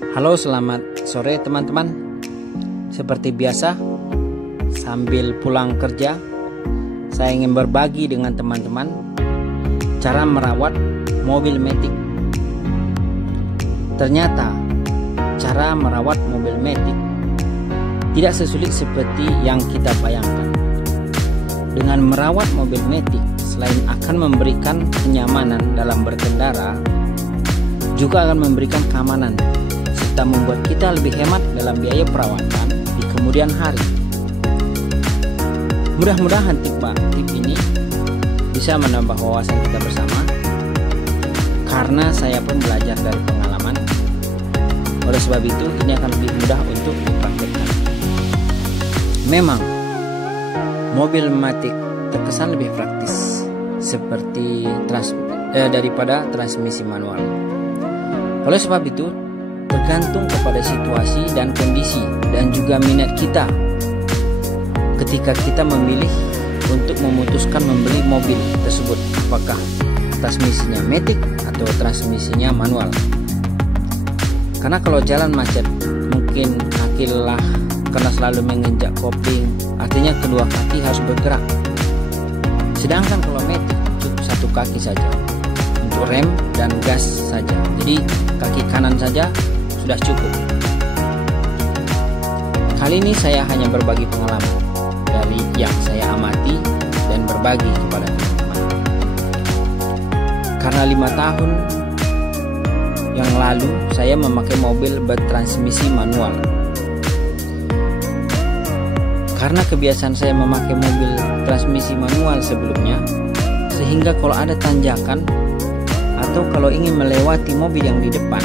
Halo, selamat sore teman-teman. Seperti biasa, sambil pulang kerja, saya ingin berbagi dengan teman-teman cara merawat mobil Matic. Ternyata cara merawat mobil Matic tidak sesulit seperti yang kita bayangkan. Dengan merawat mobil Matic, selain akan memberikan kenyamanan dalam berkendara, juga akan memberikan keamanan serta membuat kita lebih hemat dalam biaya perawatan di kemudian hari. Mudah-mudahan tip ini bisa menambah wawasan kita bersama, karena saya pun belajar dari pengalaman. Oleh sebab itu, ini akan lebih mudah untuk dipraktikkan. Memang mobil Matic terkesan lebih praktis seperti daripada transmisi manual. Oleh sebab itu, tergantung kepada situasi dan kondisi dan juga minat kita ketika kita memilih untuk memutuskan membeli mobil tersebut, apakah transmisinya Matic atau transmisinya manual. Karena kalau jalan macet, mungkin kaki lelah karena selalu menginjak kopling, artinya kedua kaki harus bergerak. Sedangkan kalau Matic cukup satu kaki saja untuk rem dan gas saja, jadi kaki kanan saja sudah cukup. Kali ini saya hanya berbagi pengalaman dari yang saya amati dan berbagi kepada teman-teman. Karena 5 tahun yang lalu saya memakai mobil bertransmisi manual. Karena kebiasaan saya memakai mobil transmisi manual sebelumnya, sehingga kalau ada tanjakan atau kalau ingin melewati mobil yang di depan,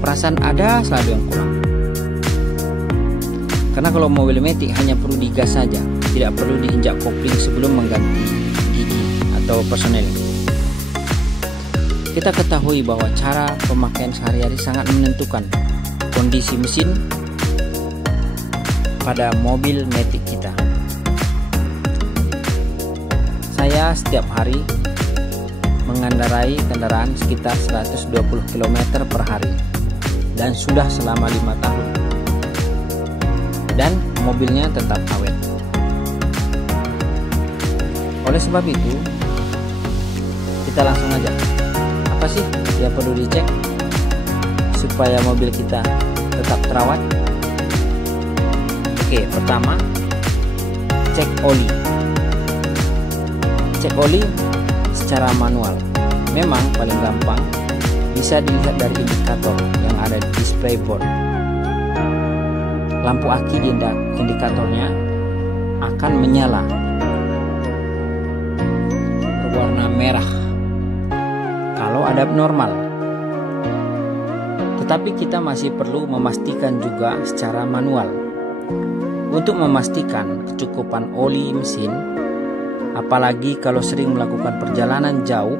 perasaan ada selalu yang kurang. Karena kalau mobil Matic hanya perlu digas saja, tidak perlu diinjak kopling sebelum mengganti gigi atau personel. Kita ketahui bahwa cara pemakaian sehari-hari sangat menentukan kondisi mesin pada mobil Matic kita. Saya setiap hari mengendarai kendaraan sekitar 120 km per hari dan sudah selama 5 tahun, dan mobilnya tetap awet. Oleh sebab itu, kita langsung aja, apa sih yang perlu dicek supaya mobil kita tetap terawat? Oke, pertama, cek oli. Cek oli secara manual memang paling gampang, bisa dilihat dari indikator yang ada di display board. Lampu aki di indikatornya akan menyala berwarna merah kalau ada normal. Tetapi kita masih perlu memastikan juga secara manual untuk memastikan kecukupan oli mesin. Apalagi kalau sering melakukan perjalanan jauh,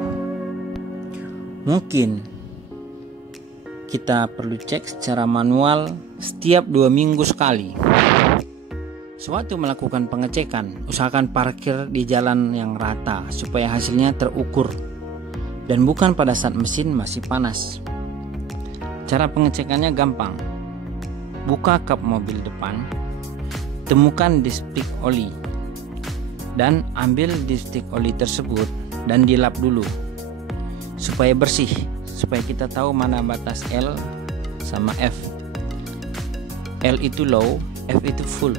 mungkin kita perlu cek secara manual setiap 2 minggu sekali. Sewaktu melakukan pengecekan, usahakan parkir di jalan yang rata supaya hasilnya terukur dan bukan pada saat mesin masih panas. Cara pengecekannya gampang. Buka kap mobil depan, temukan distrik oli, dan ambil distrik oli tersebut dan dilap dulu supaya bersih, supaya kita tahu mana batas L sama F. L itu low, F itu full.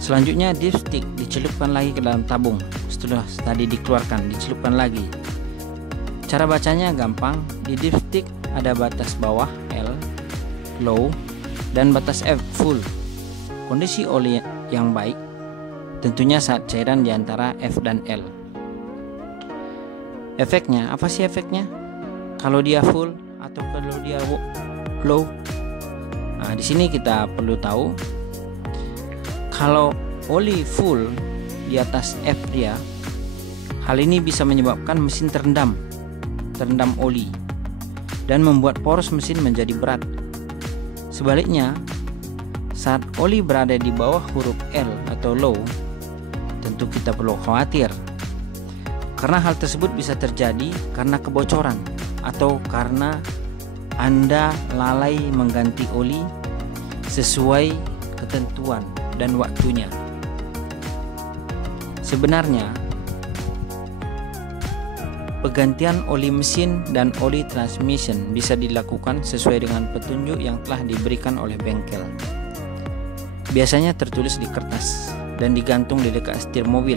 Selanjutnya dipstick dicelupkan lagi ke dalam tabung. Setelah tadi dikeluarkan, dicelupkan lagi. Cara bacanya gampang. Di dipstick ada batas bawah L, low, dan batas F, full. Kondisi oli yang baik tentunya saat cairan di antara F dan L. Efeknya, apa sih efeknya? Kalau dia full atau kalau dia low? Nah, di sini kita perlu tahu, kalau oli full di atas F dia, hal ini bisa menyebabkan mesin terendam oli dan membuat poros mesin menjadi berat. Sebaliknya, saat oli berada di bawah huruf L atau low, tentu kita perlu khawatir, karena hal tersebut bisa terjadi karena kebocoran atau karena Anda lalai mengganti oli sesuai ketentuan dan waktunya. Sebenarnya pergantian oli mesin dan oli transmission bisa dilakukan sesuai dengan petunjuk yang telah diberikan oleh bengkel. Biasanya tertulis di kertas dan digantung di dekat setir mobil.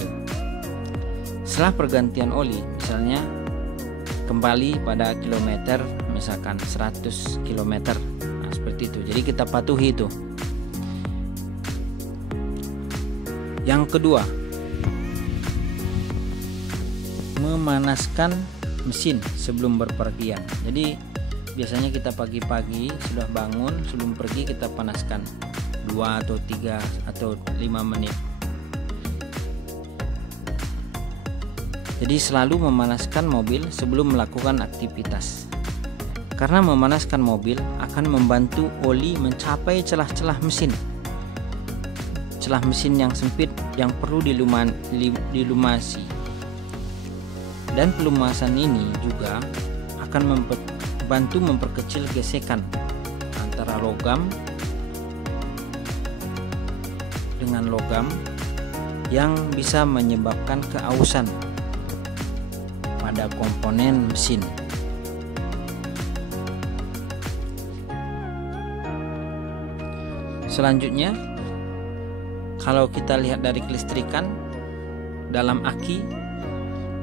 Setelah pergantian oli, misalnya kembali pada kilometer, misalkan 100 km, nah, seperti itu. Jadi kita patuhi itu. Yang kedua, memanaskan mesin sebelum berpergian. Jadi biasanya kita pagi-pagi sudah bangun, sebelum pergi kita panaskan 2 atau 3 atau 5 menit. Jadi selalu memanaskan mobil sebelum melakukan aktivitas. Karena memanaskan mobil akan membantu oli mencapai celah-celah mesin. Celah mesin yang sempit yang perlu dilumasi. Dan pelumasan ini juga akan membantu memperkecil gesekan antara logam dengan logam yang bisa menyebabkan keausan pada komponen mesin. Selanjutnya, kalau kita lihat dari kelistrikan dalam aki,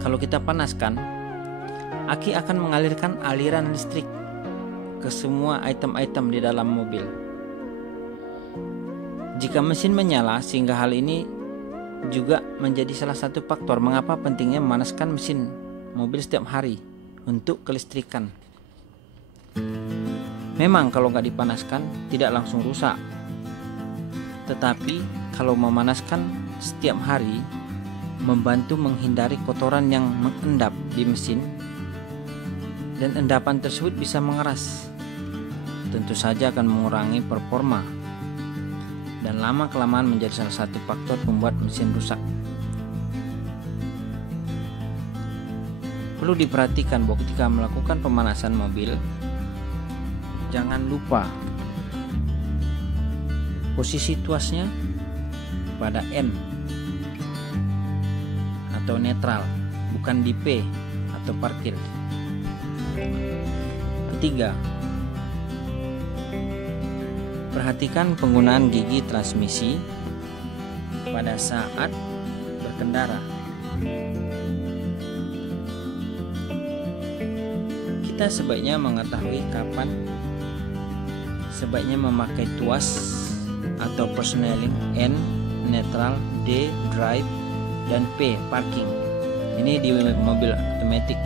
kalau kita panaskan, aki akan mengalirkan aliran listrik ke semua item-item di dalam mobil. Jika mesin menyala, sehingga hal ini juga menjadi salah satu faktor mengapa pentingnya memanaskan mesin mobil setiap hari untuk kelistrikan. Memang kalau nggak dipanaskan tidak langsung rusak, tetapi kalau memanaskan setiap hari membantu menghindari kotoran yang mengendap di mesin, dan endapan tersebut bisa mengeras. Tentu saja akan mengurangi performa dan lama-kelamaan menjadi salah satu faktor pembuat mesin rusak. Perlu diperhatikan bahwa ketika melakukan pemanasan mobil, jangan lupa posisi tuasnya pada N atau netral, bukan di P atau parkir. Ketiga, perhatikan penggunaan gigi transmisi pada saat berkendara. Kita sebaiknya mengetahui kapan sebaiknya memakai tuas atau persneling, N netral, D drive, dan P parking. Ini di mobil otomatis.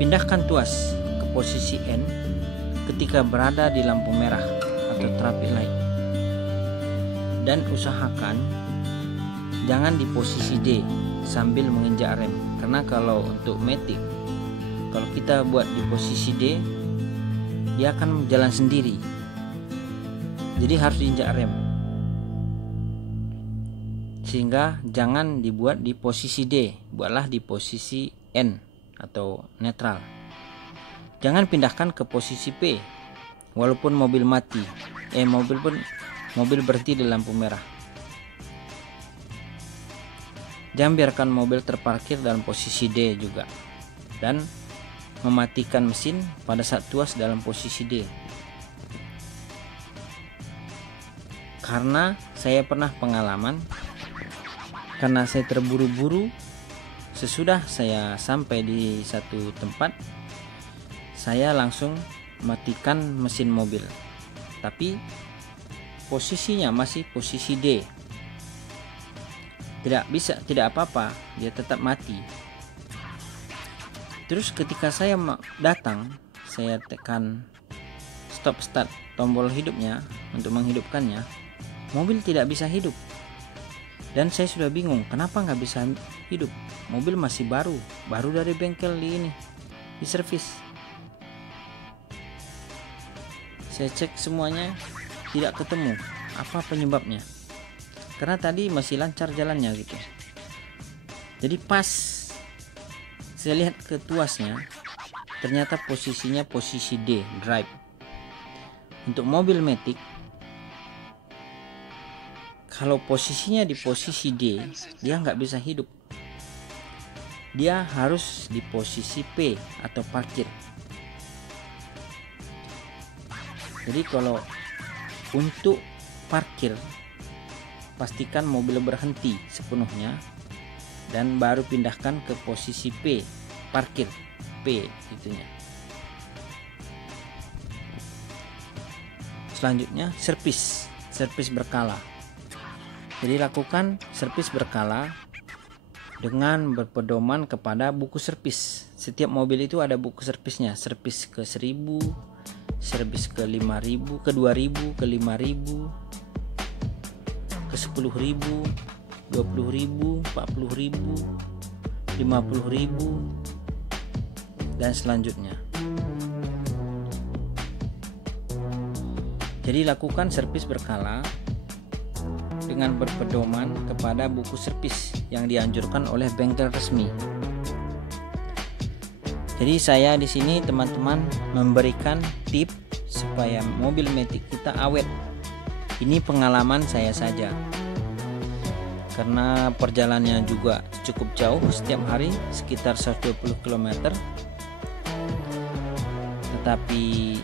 Pindahkan tuas ke posisi N ketika berada di lampu merah atau traffic light, dan usahakan jangan di posisi D sambil menginjak rem, karena kalau untuk matic, kalau kita buat di posisi D, dia akan jalan sendiri, jadi harus diinjak rem. Sehingga jangan dibuat di posisi D, buatlah di posisi N atau netral. Jangan pindahkan ke posisi P walaupun mobil mati, mobil berhenti di lampu merah. Jangan biarkan mobil terparkir dalam posisi D juga, dan mematikan mesin pada saat tuas dalam posisi D. Karena saya pernah pengalaman, karena saya terburu-buru, sesudah saya sampai di satu tempat, saya langsung matikan mesin mobil, tapi posisinya masih posisi D. Tidak apa-apa, dia tetap mati. Terus ketika saya datang, saya tekan stop start, tombol hidupnya untuk menghidupkannya, mobil tidak bisa hidup. Dan saya sudah bingung, kenapa nggak bisa hidup? Mobil masih baru dari bengkel di servis. Saya cek semuanya, tidak ketemu apa penyebabnya. Karena tadi masih lancar jalannya gitu. Jadi pas Saya lihat ke tuasnya, ternyata posisinya posisi D, drive. Untuk mobil Matic, kalau posisinya di posisi D, dia nggak bisa hidup. Dia harus di posisi P atau parkir. Jadi kalau untuk parkir, pastikan mobil berhenti sepenuhnya dan baru pindahkan ke posisi P, parkir P itunya. Selanjutnya servis berkala. Jadi lakukan servis berkala dengan berpedoman kepada buku servis. Setiap mobil itu ada buku servisnya, servis ke 1000, servis ke 5000, ke 2000, ke 5000, ke 10.000, 20.000, 40.000, 50.000 dan selanjutnya. Jadi lakukan servis berkala dengan berpedoman kepada buku servis yang dianjurkan oleh bengkel resmi. Jadi saya di sini teman-teman memberikan tip supaya mobil Matic kita awet. Ini pengalaman saya saja. Karena perjalanannya juga cukup jauh setiap hari, sekitar 120 km. Tetapi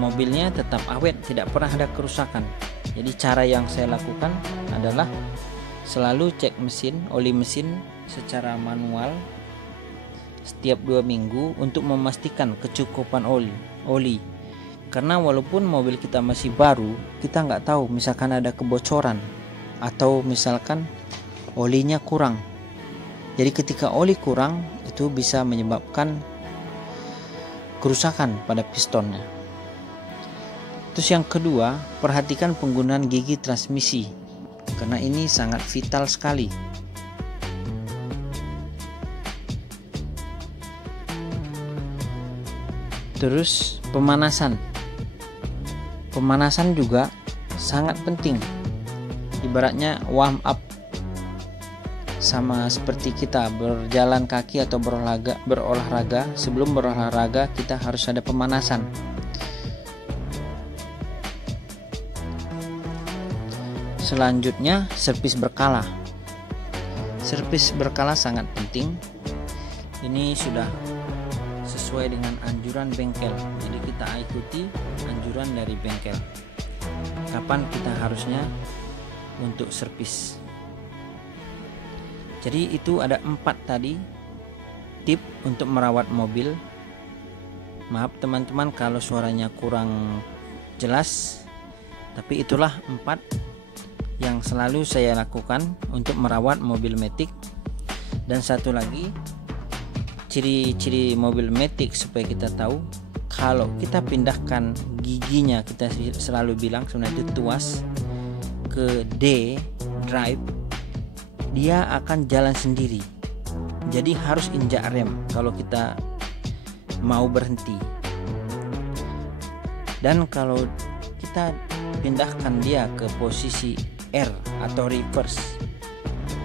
mobilnya tetap awet, tidak pernah ada kerusakan. Jadi cara yang saya lakukan adalah selalu cek mesin, oli mesin secara manual setiap 2 minggu untuk memastikan kecukupan oli. Karena walaupun mobil kita masih baru, kita nggak tahu misalkan ada kebocoran atau misalkan olinya kurang. Jadi ketika oli kurang itu bisa menyebabkan kerusakan pada pistonnya. Terus yang kedua, perhatikan penggunaan gigi transmisi karena ini sangat vital sekali. Terus pemanasan juga sangat penting. Ibaratnya warm up, sama seperti kita berjalan kaki atau berolahraga. Sebelum berolahraga kita harus ada pemanasan. Selanjutnya servis berkala. Servis berkala sangat penting. Ini sudah sesuai dengan anjuran bengkel. Jadi kita ikuti anjuran dari bengkel. Kapan kita harusnya untuk servis. Jadi itu ada 4 tadi tip untuk merawat mobil. Maaf teman-teman kalau suaranya kurang jelas, tapi itulah 4 yang selalu saya lakukan untuk merawat mobil Matic. Dan satu lagi, ciri-ciri mobil Matic supaya kita tahu, kalau kita pindahkan giginya, kita selalu bilang sebenarnya itu tuas, ke D, drive, dia akan jalan sendiri. Jadi harus injak rem kalau kita mau berhenti. Dan kalau kita pindahkan dia ke posisi R atau reverse,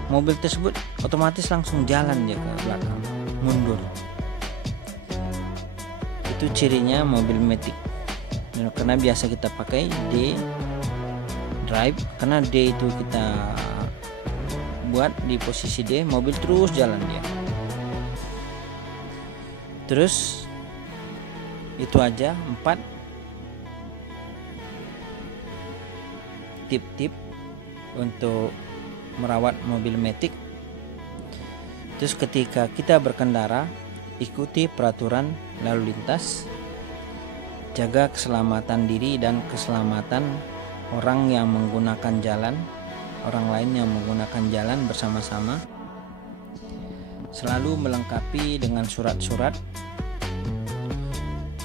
mobil tersebut otomatis langsung jalan dia ke belakang, mundur. Itu cirinya mobil Matic. Karena biasa kita pakai D, drive, karena D itu kita buat di posisi D, mobil terus jalan dia. Terus itu aja 4 tip-tip untuk merawat mobil Matic. Terus ketika kita berkendara, ikuti peraturan lalu lintas, jaga keselamatan diri dan keselamatan orang yang menggunakan jalan, orang lain yang menggunakan jalan bersama-sama. Selalu melengkapi dengan surat-surat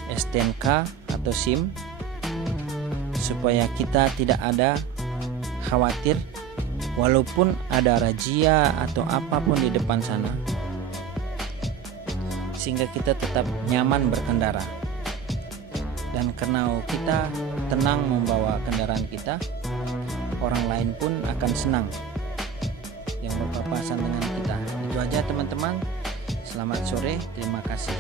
STNK atau SIM supaya kita tidak ada khawatir walaupun ada razia atau apapun di depan sana, sehingga kita tetap nyaman berkendara. Dan karena kita tenang membawa kendaraan kita, orang lain pun akan senang yang berpapasan dengan kita. Itu aja teman-teman. Selamat Selamat sore, terima kasih.